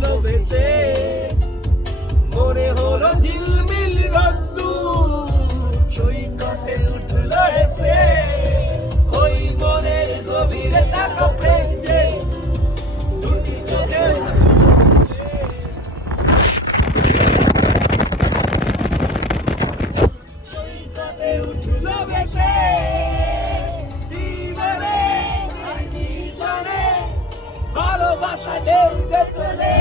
উঠলো ভেসে, মনে হলো ঝিলমিল রোদ্দুর সৈকতে উঠলো হেসে। ওই মনের গভীরে তাকা প্রেম যে দুটি চোখে সৈকতে উঠলো ভেসে। জীবনে ভালোবাসা ঢেউ তোলে।